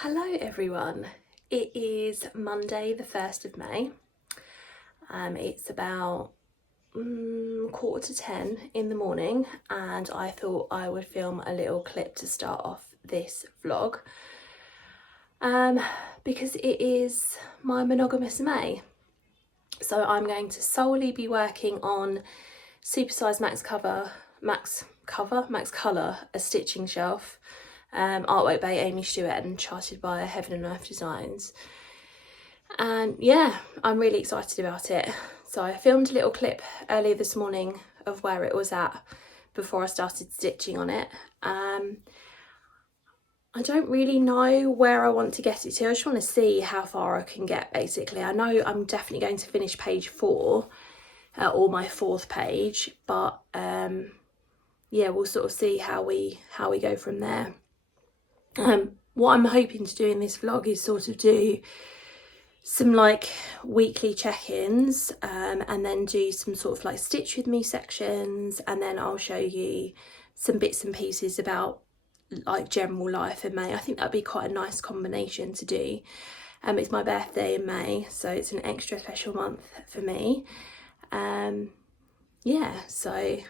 Hello everyone, it is Monday the 1st of May. It's about 9:45 in the morning and I thought I would film a little clip to start off this vlog because it is my Monogamous May. So I'm going to solely be working on Supersize Max Colour, A Stitching Shelf, artwork by Aimee Stewart and charted by Heaven and Earth Designs. And yeah, I'm really excited about it. So I filmed a little clip earlier this morning of where it was at before I started stitching on it. I don't really know where I want to get it to. I just want to see how far I can get, basically. I know I'm definitely going to finish page 4 or my 4th page, but yeah, we'll sort of see how we go from there. What I'm hoping to do in this vlog is sort of do some like weekly check-ins and then do some sort of like stitch with me sections, and then I'll show you some bits and pieces about like general life in May. I think that'd be quite a nice combination to do. It's my birthday in May, so it's an extra special month for me. Yeah, so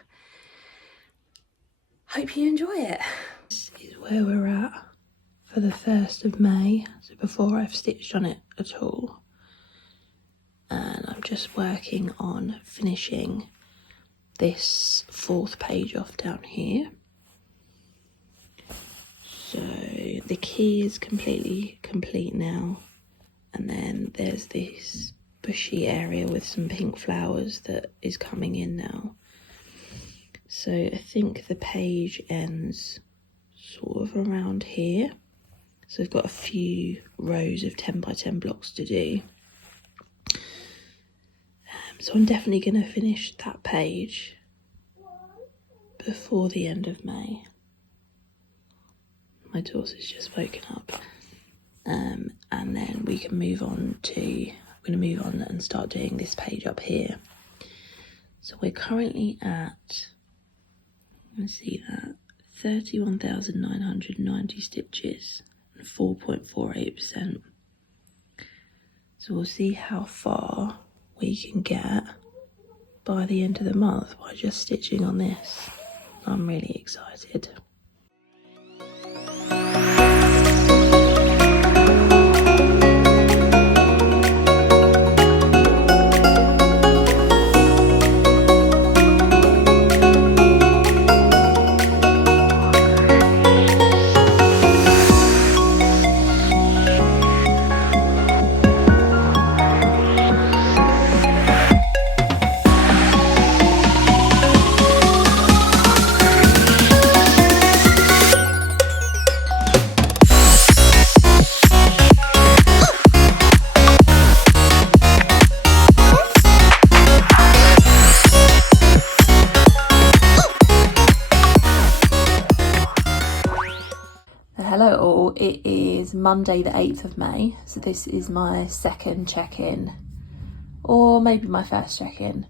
hope you enjoy it. This is where we're at for the 1st of May, so before I've stitched on it at all. And I'm just working on finishing this 4th page off down here. So the key is completely complete now, and then there's this bushy area with some pink flowers that is coming in now. So I think the page ends sort of around here. So I've got a few rows of 10 by 10 blocks to do. So I'm definitely going to finish that page before the end of May. My daughter's just woken up. And then we can move on to, I'm going to move on and start doing this page up here. So we're currently at, let's see that, 31,990 stitches and 4.48%. So we'll see how far we can get by the end of the month by just stitching on this. I'm really excited. Hello all, it is Monday the 8th of May, so this is my second check-in, or maybe my first check-in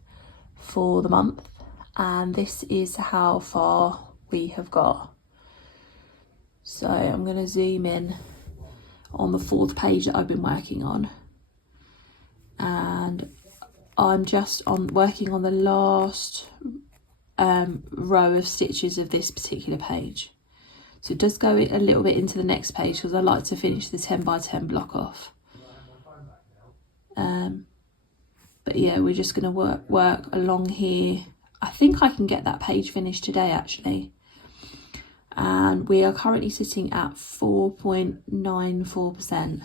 for the month, and this is how far we have got. So I'm going to zoom in on the 4th page that I've been working on, and I'm just working on the last row of stitches of this particular page. So it does go a little bit into the next page because I like to finish the 10 by 10 block off. But yeah, we're just going to work along here. I think I can get that page finished today actually. And we are currently sitting at 4.94%.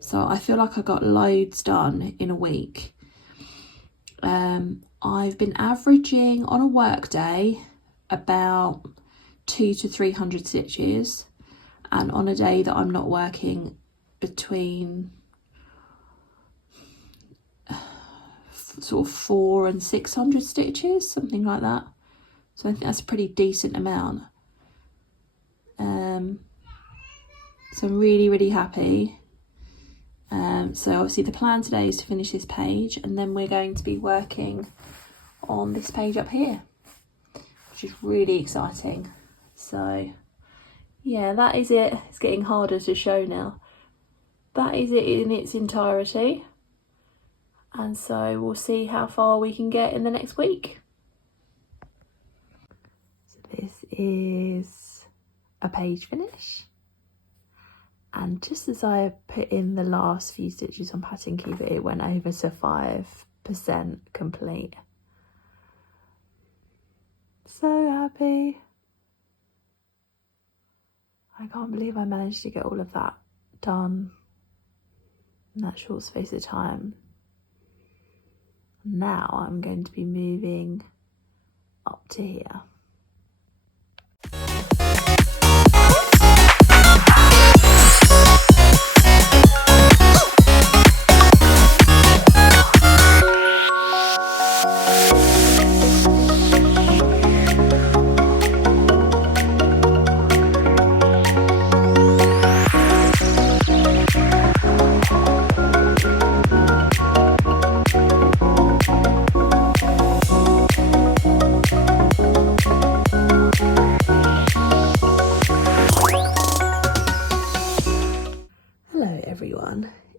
So I feel like I got loads done in a week. I've been averaging on a work day about 200 to 300 stitches, and on a day that I'm not working, between sort of 400 and 600 stitches, something like that. So I think that's a pretty decent amount. So I'm really happy. So obviously the plan today is to finish this page, and then we're going to be working on this page up here, which is really exciting. So yeah, that is it. It's getting harder to show now. that is it in its entirety. And so we'll see how far we can get in the next week. So this is a page finish. And just as I put in the last few stitches on Pattern Keeper, it went over to 5% complete. So happy. I can't believe I managed to get all of that done in that short space of time. Now I'm going to be moving up to here.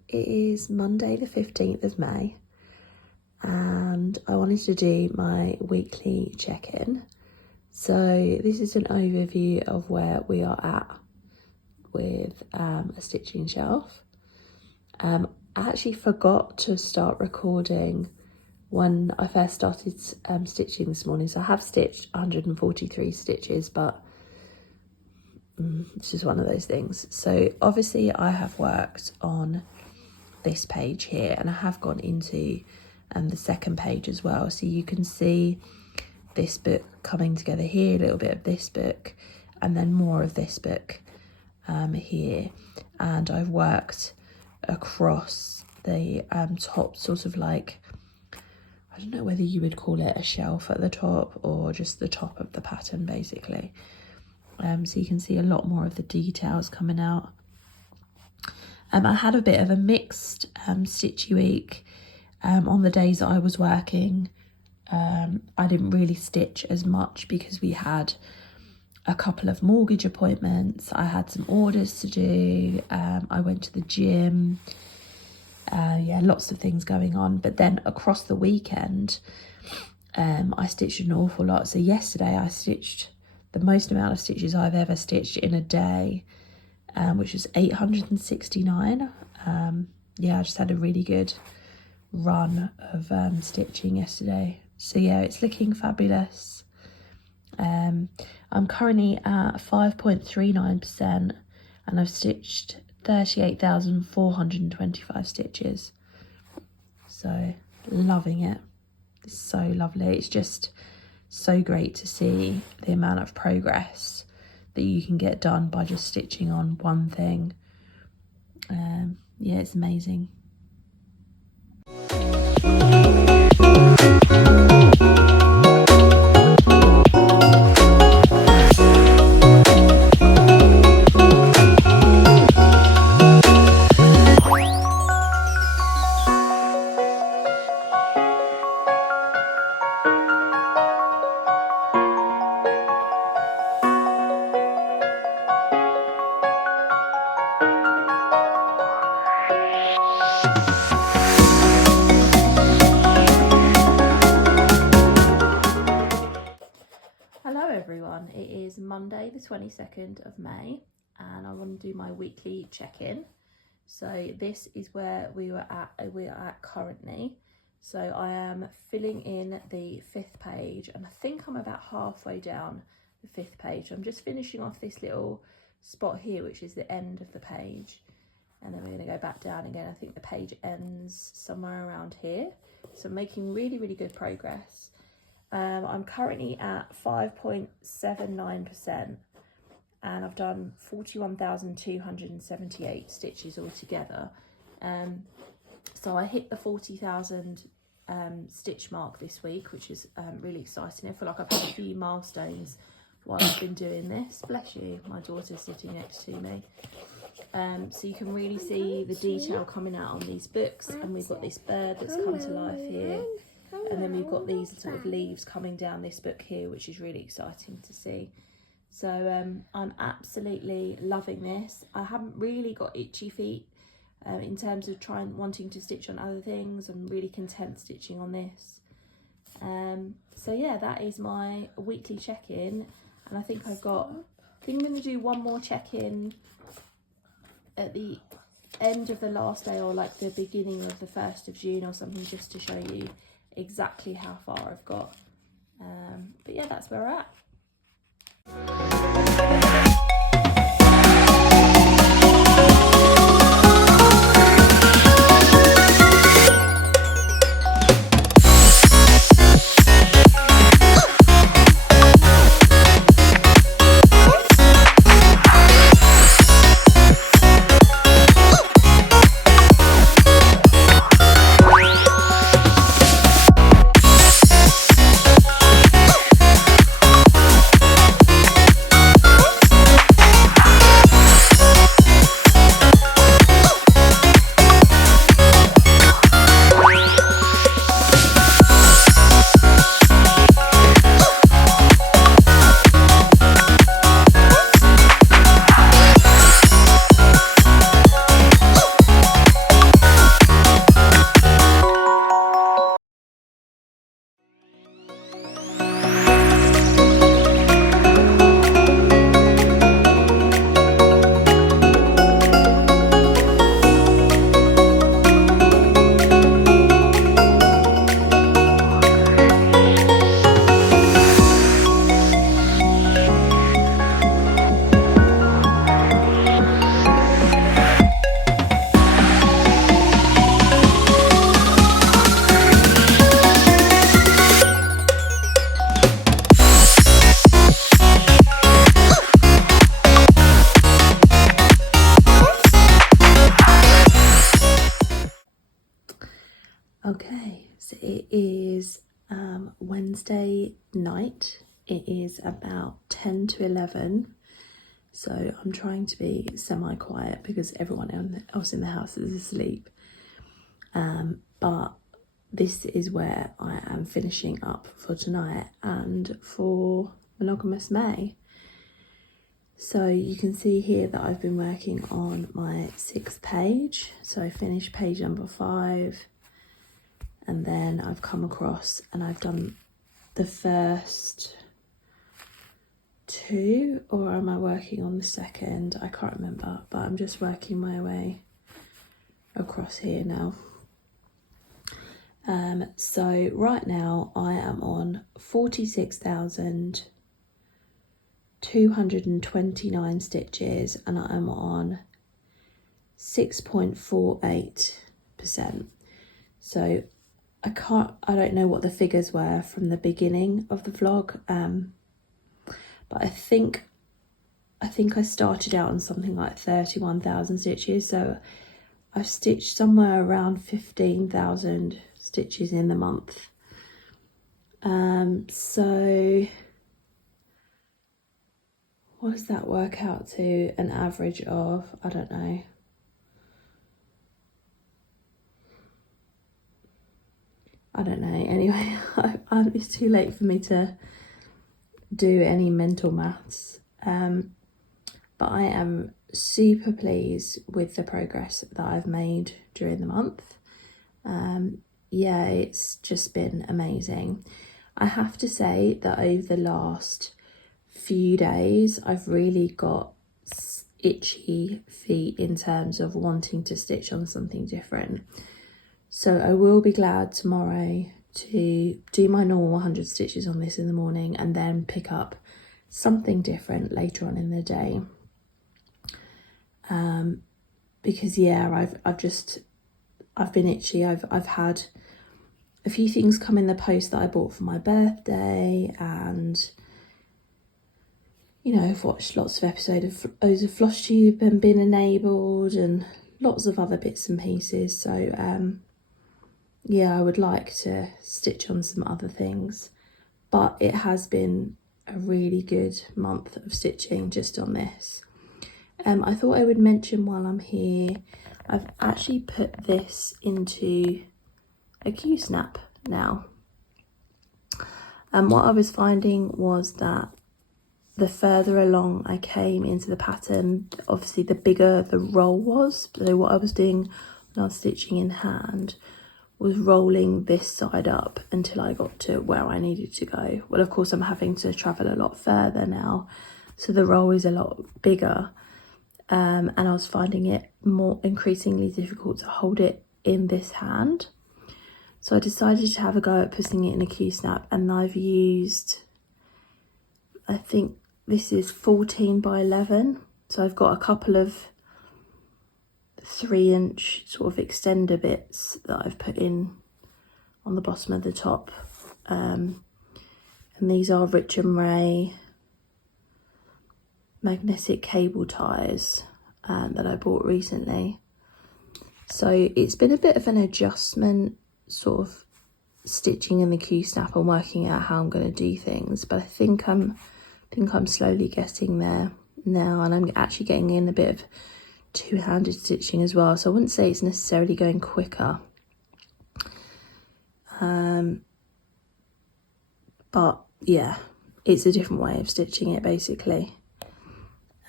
It is Monday the 15th of May and I wanted to do my weekly check-in. So this is an overview of where we are at with a stitching shelf. I actually forgot to start recording when I first started stitching this morning. So I have stitched 143 stitches, but it's just one of those things. So obviously I have worked on this page here and I have gone into the second page as well, so you can see this book coming together here, a little bit of this book and then more of this book here. And I've worked across the top, sort of like, I don't know whether you would call it a shelf at the top or just the top of the pattern basically. So you can see a lot more of the details coming out. I had a bit of a mixed stitchy week. On the days that I was working, I didn't really stitch as much because we had a couple of mortgage appointments. I had some orders to do. I went to the gym. Yeah, lots of things going on. But then across the weekend, I stitched an awful lot. So yesterday I stitched the most amount of stitches I've ever stitched in a day. Which was 869. Yeah, I just had a really good run of stitching yesterday. So yeah, it's looking fabulous. I'm currently at 5.39% and I've stitched 38,425 stitches. So loving it. It's so lovely. It's just so great to see the amount of progress that you can get done by just stitching on one thing. Yeah, it's amazing. Everyone, it is Monday the 22nd of May and I want to do my weekly check-in. So this is where we are at currently. So I am filling in the 5th page and I think I'm about halfway down the 5th page. I'm just finishing off this little spot here, which is the end of the page, and then we're going to go back down again. I think the page ends somewhere around here, so I'm making really good progress. I'm currently at 5.79% and I've done 41,278 stitches altogether. So I hit the 40,000 stitch mark this week, which is really exciting. I feel like I've had a few milestones while I've been doing this. Bless you, my daughter's sitting next to me. So you can really see the detail coming out on these books, and we've got this bird that's come to life here. And then we've got these sort of leaves coming down this book here, which is really exciting to see. So I'm absolutely loving this. I haven't really got itchy feet In terms of wanting to stitch on other things, I'm really content stitching on this. So yeah, that is my weekly check-in, and I think I'm going to do one more check-in at the end of the last day, or like the beginning of the 1st of June or something, just to show you exactly how far I've got. But yeah, that's where we're at. Okay, so it is Wednesday night. It is about 10 to 11, so I'm trying to be semi-quiet because everyone else in the house is asleep. But this is where I am finishing up for tonight and for Monogamous May. So you can see here that I've been working on my 6th page. So I finished page number 5. And then I've come across and I've done the first 2, or am I working on the 2nd? I can't remember, but I'm just working my way across here now. So right now I am on 46,229 stitches, and I am on 6.48%. So I don't know what the figures were from the beginning of the vlog, but I think I started out on something like 31,000 stitches, so I've stitched somewhere around 15,000 stitches in the month. So what does that work out to? An average of, I don't know, anyway. It's too late for me to do any mental maths, but I am super pleased with the progress that I've made during the month. Yeah, it's just been amazing. I have to say that over the last few days I've really got itchy feet in terms of wanting to stitch on something different. So I will be glad tomorrow to do my normal 100 stitches on this in the morning and then pick up something different later on in the day. Because yeah, I've been itchy. I've had a few things come in the post that I bought for my birthday, and you know, I've watched lots of episodes of Flosstube and been enabled, and lots of other bits and pieces. So yeah, I would like to stitch on some other things, but it has been a really good month of stitching just on this. I thought I would mention while I'm here, I've actually put this into a Q-snap now. And what I was finding was that the further along I came into the pattern, obviously the bigger the roll was. So what I was doing when I was stitching in hand was rolling this side up until I got to where I needed to go. Well, of course, I'm having to travel a lot further now, so the roll is a lot bigger, and I was finding it more increasingly difficult to hold it in this hand. So I decided to have a go at putting it in a Q-snap, and I've used, I think this is 14 by 11. So I've got a couple of 3-inch sort of extender bits that I've put in on the bottom of the top. And these are Rich and Ray magnetic cable ties that I bought recently. So it's been a bit of an adjustment, sort of stitching in the Q-snap and working out how I'm going to do things, but I think I'm slowly getting there now, and I'm actually getting in a bit of two-handed stitching as well, so I wouldn't say it's necessarily going quicker, but yeah, it's a different way of stitching it basically.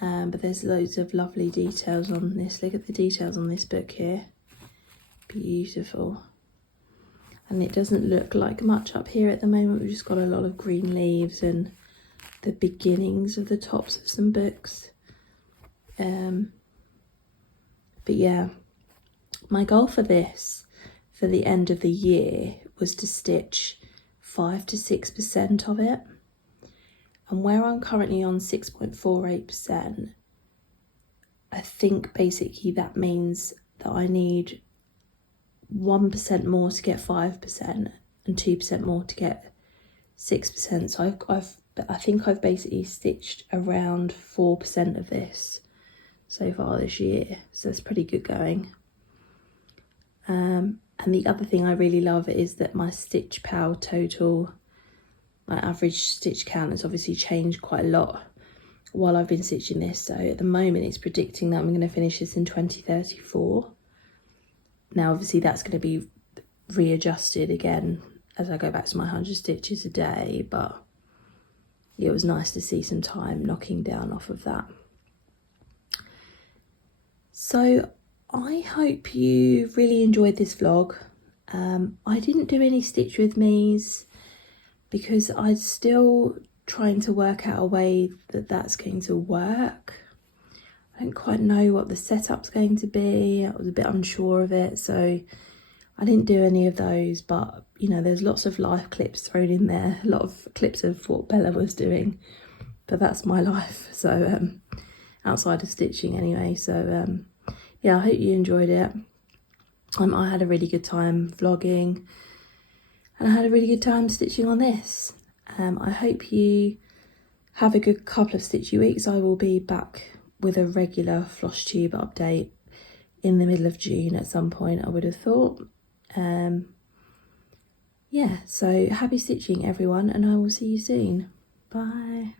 But there's loads of lovely details on this. Look at the details on this book here, beautiful. And it doesn't look like much up here at the moment. We've just got a lot of green leaves and the beginnings of the tops of some books. But yeah, my goal for this, for the end of the year, was to stitch 5 to 6% of it. And where I'm currently on 6.48%, I think basically that means that I need 1% more to get 5% and 2% more to get 6%. So I think I've basically stitched around 4% of this so far this year, so that's pretty good going. And the other thing I really love is that my stitch power total, my average stitch count, has obviously changed quite a lot while I've been stitching this. So at the moment it's predicting that I'm going to finish this in 2034. Now obviously that's going to be readjusted again as I go back to my 100 stitches a day, but it was nice to see some time knocking down off of that. So I hope you really enjoyed this vlog. I didn't do any stitch with me's because I'm still trying to work out a way that that's going to work. I don't quite know what the setup's going to be. I was a bit unsure of it, so I didn't do any of those, but you know, there's lots of life clips thrown in there, a lot of clips of what Bella was doing, but that's my life, so outside of stitching anyway. So yeah, I hope you enjoyed it. I had a really good time vlogging, and I had a really good time stitching on this. I hope you have a good couple of stitchy weeks. I will be back with a regular Flosstube update in the middle of June at some point, I would have thought. Yeah, so happy stitching everyone, and I will see you soon. Bye.